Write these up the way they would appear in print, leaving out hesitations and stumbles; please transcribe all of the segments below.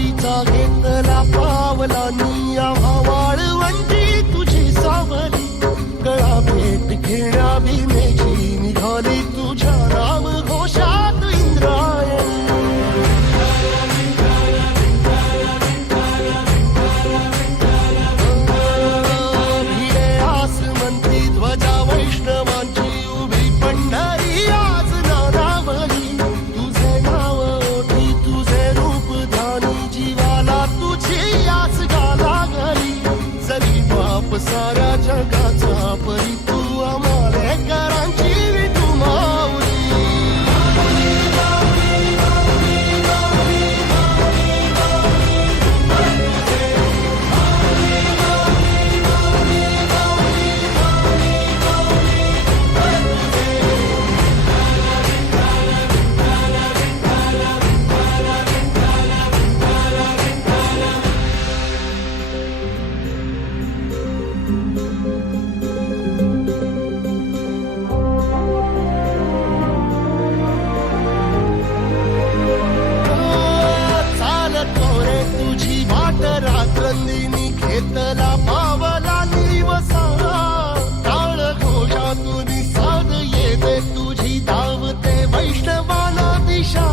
वारीचा घेतला पावलांनी आम्हा वाळवंटी तुझी सावली गळा भेट घेण्या भीमेची निघाली तुझ्या नाम घोषात इंद्रायणी भिडे आसमंती ध्वजा वैष्णवांची उभी पंढरी आज नानावली तुझे नाव ओठी तुझे रूप ध्यानी जीवाला तुझी आस गाला गली जरी बाप साऱ्या जगाचा परी तू आमालेकरांची विठू माऊली रात्रंदिनी घेतला पावला निवसा टाळ घोषातून साध येते तुझी धावते वैष्णवाला दिशा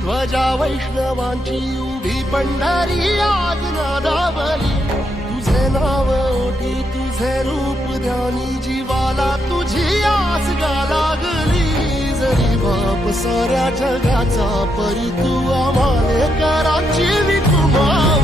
ध्वजा वैष्णवांची उभी पंढरी आज नादावली तुझे नाव ओठी तुझे रूप ध्यानी जीवाला तुझी आस गा लागली जरी बाप साऱ्या जगाचा परी तू आम्हालेकरांची विठू माऊली